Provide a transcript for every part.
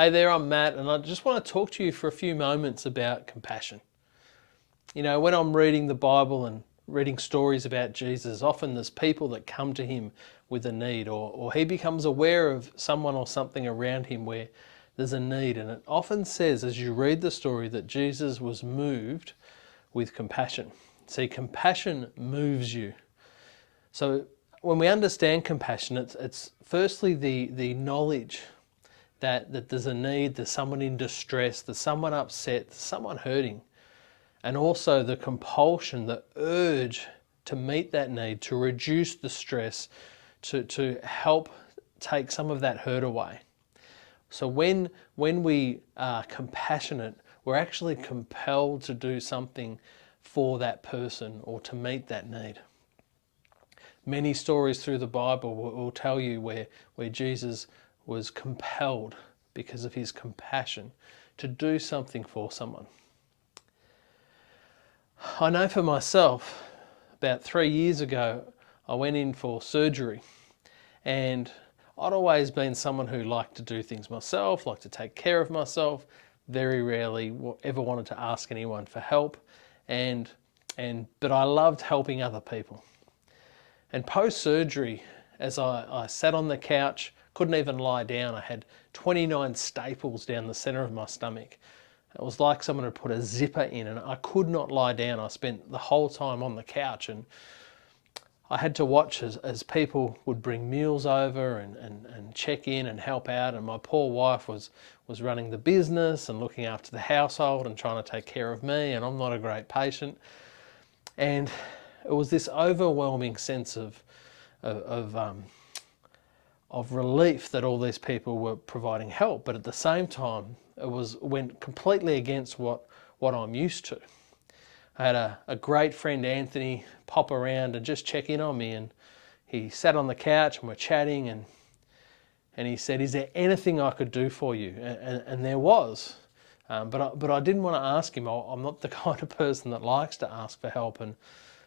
Hey there, I'm Matt, and I just want to talk to you for a few moments about compassion. You know, when I'm reading the Bible and reading stories about Jesus, often there's people that come to him with a need, or he becomes aware of someone or something around him where there's a need. And it often says, as you read the story, that Jesus was moved with compassion. See, compassion moves you. So when we understand compassion, it's firstly the knowledge that there's a need, there's someone in distress, there's someone upset, there's someone hurting. And also the compulsion, the urge to meet that need, to reduce the stress, to help take some of that hurt away. So when we are compassionate, we're actually compelled to do something for that person or to meet that need. Many stories through the Bible will tell you where Jesus was compelled because of his compassion to do something for someone. I know for myself, about 3 years ago, I went in for surgery, and I'd always been someone who liked to do things myself, liked to take care of myself, very rarely ever wanted to ask anyone for help, but I loved helping other people. And post-surgery, as I sat on the couch, couldn't even lie down. I had 29 staples down the centre of my stomach. It was like someone had put a zipper in, and I could not lie down. I spent the whole time on the couch, and I had to watch as people would bring meals over and check in and help out. And my poor wife was running the business and looking after the household and trying to take care of me, and I'm not a great patient. And it was this overwhelming sense of relief that all these people were providing help, but at the same time, went completely against what I'm used to. I had a great friend, Anthony, pop around and just check in on me, and he sat on the couch and we're chatting, and he said, "Is there anything I could do for you?" And there was, but I didn't want to ask him. I'm not the kind of person that likes to ask for help,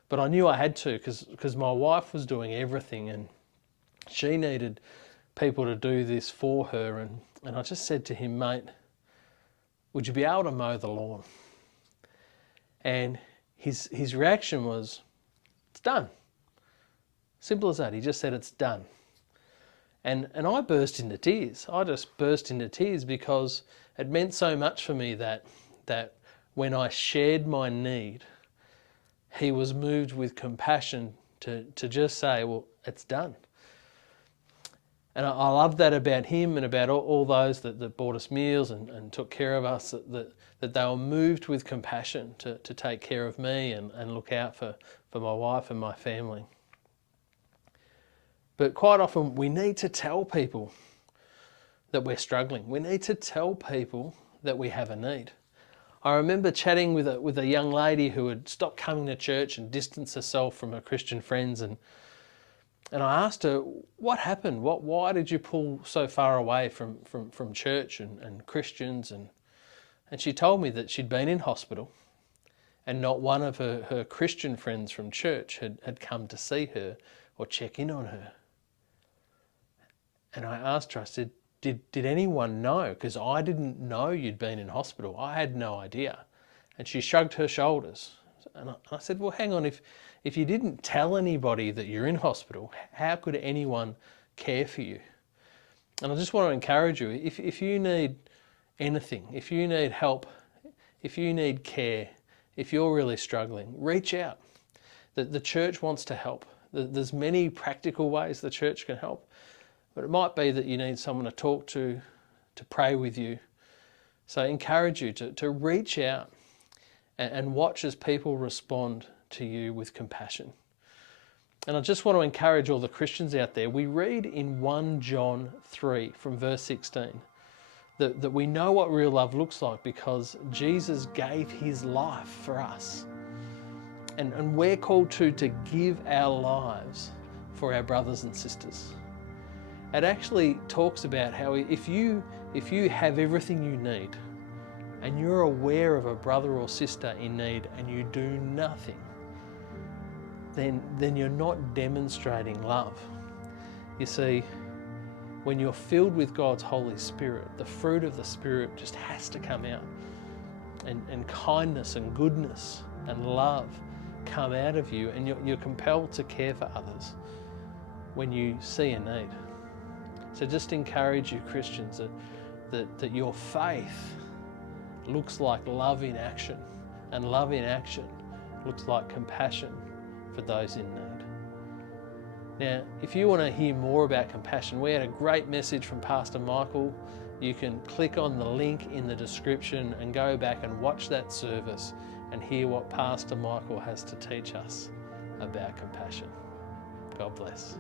but I knew I had to because my wife was doing everything, and she needed people to do this for her. And I just said to him, "Mate, would you be able to mow the lawn?" And his reaction was, "It's done." Simple as that. He just said, "It's done." And I burst into tears. I just burst into tears because it meant so much for me that when I shared my need, he was moved with compassion to just say, "Well, it's done." And I love that about him and about all those that bought us meals and took care of us, that they were moved with compassion to take care of me and look out for my wife and my family. But quite often we need to tell people that we're struggling. We need to tell people that we have a need. I remember chatting with a young lady who had stopped coming to church and distanced herself from her Christian friends, and I asked her, "What happened? Why did you pull so far away from church and Christians?" And she told me that she'd been in hospital and not one of her Christian friends from church had come to see her or check in on her. And I asked her, I said, did anyone know? Because I didn't know you'd been in hospital. I had no idea. And she shrugged her shoulders. And I said, "Well, hang on, if you didn't tell anybody that you're in hospital, how could anyone care for you?" And I just want to encourage you, if you need anything, if you need help, if you need care, if you're really struggling, reach out. The church wants to help. There's many practical ways the church can help, but it might be that you need someone to talk to pray with you. So I encourage you to reach out and watch as people respond to you with compassion. And I just want to encourage all the Christians out there. We read in 1 John 3 from verse 16 that we know what real love looks like because Jesus gave his life for us. And we're called to give our lives for our brothers and sisters. It actually talks about how if you have everything you need and you're aware of a brother or sister in need and you do nothing, then you're not demonstrating love. You see, when you're filled with God's Holy Spirit, the fruit of the Spirit just has to come out. And kindness and goodness and love come out of you, and you're compelled to care for others when you see a need. So just encourage you, Christians, that your faith looks like love in action, and love in action looks like compassion for those in need. Now, if you want to hear more about compassion, we had a great message from Pastor Michael. You can click on the link in the description and go back and watch that service and hear what Pastor Michael has to teach us about compassion. God bless.